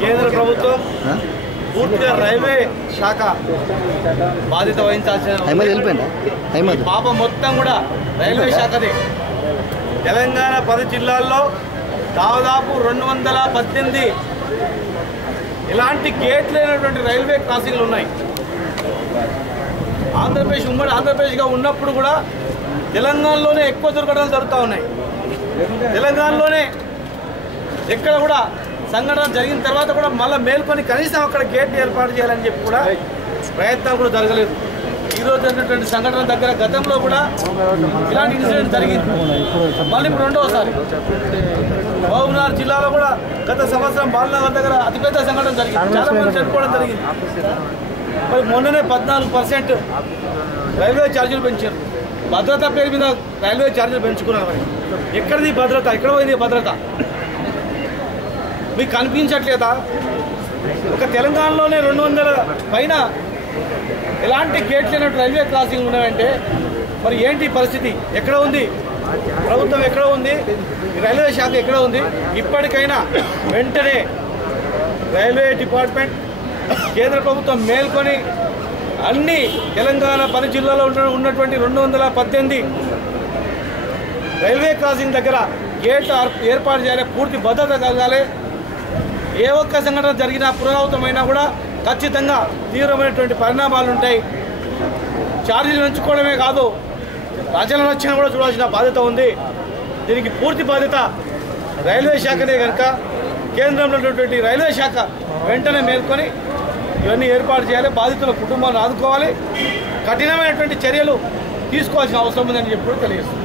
కేంద్ర ప్రభుత్వం పూర్తిగా రైల్వే శాఖ బాధ్యత వహించాల్సిన పాప మొత్తం కూడా రైల్వే శాఖదే. తెలంగాణ 10 జిల్లాల్లో దాదాపు 218 ఇలాంటి గేట్ లేనటువంటి రైల్వే క్రాసింగ్లు ఉన్నాయి. ఆంధ్రప్రదేశ్ ఉమ్మడి ఆంధ్రప్రదేశ్గా ఉన్నప్పుడు కూడా తెలంగాణలోనే ఎక్కువ దుర్ఘటనలు జరుగుతూ ఉన్నాయి. తెలంగాణలోనే ఎక్కడ కూడా సంఘటన జరిగిన తర్వాత కూడా మళ్ళీ మేల్కొని కనీసం అక్కడ గేట్ ఏర్పాటు చేయాలని చెప్పి కూడా ప్రయత్నం కూడా జరగలేదు. ఈరోజు జరిగినటువంటి సంఘటన దగ్గర గతంలో కూడా ఇలాంటి ఇన్సిడెంట్ జరిగింది. మళ్ళీ ఇప్పుడు రెండవసారి మహబూబ్నగర్ జిల్లాలో కూడా గత సంవత్సరం బాలనగర్ దగ్గర అతిపెద్ద సంఘటన జరిగింది. చాలా మంది చనిపోవడం జరిగింది. మరి మొన్ననే 14% రైల్వే ఛార్జీలు పెంచారు. భద్రత పేరు మీద రైల్వే ఛార్జీలు పెంచుకున్నారు. మరి ఎక్కడిది భద్రత? ఎక్కడ పోయింది భద్రత? మీకు కనిపించట్లేదా? ఒక తెలంగాణలోనే 200 పైన ఎలాంటి గేట్ లేనట్టు రైల్వే క్రాసింగ్ ఉన్నాయంటే మరి ఏంటి పరిస్థితి? ఎక్కడ ఉంది ప్రభుత్వం? ఎక్కడ ఉంది రైల్వే శాఖ? ఎక్కడ ఉంది? ఇప్పటికైనా వెంటనే రైల్వే డిపార్ట్మెంట్ కేంద్ర ప్రభుత్వం మేల్కొని అన్ని తెలంగాణ 10 జిల్లాలో ఉన్నటువంటి 218 రైల్వే క్రాసింగ్ దగ్గర గేట్ ఏర్పాటు చేయాలి. పూర్తి భద్రత కలగాలి. ఏ ఒక్క సంఘటన జరిగినా పునరావృతమైనా కూడా ఖచ్చితంగా తీవ్రమైనటువంటి పరిణామాలు ఉంటాయి. ఛార్జీలు పెంచుకోవడమే కాదు, ప్రజల రక్షణ కూడా చూడాల్సిన బాధ్యత ఉంది. దీనికి పూర్తి బాధ్యత రైల్వే శాఖనే కనుక కేంద్రంలో ఉన్నటువంటి రైల్వే శాఖ వెంటనే మేల్కొని ఇవన్నీ ఏర్పాటు చేయాలి. బాధితుల కుటుంబాలను ఆదుకోవాలి. కఠినమైనటువంటి చర్యలు తీసుకోవాల్సిన అవసరం ఉందని చెప్పి తెలియజేస్తుంది.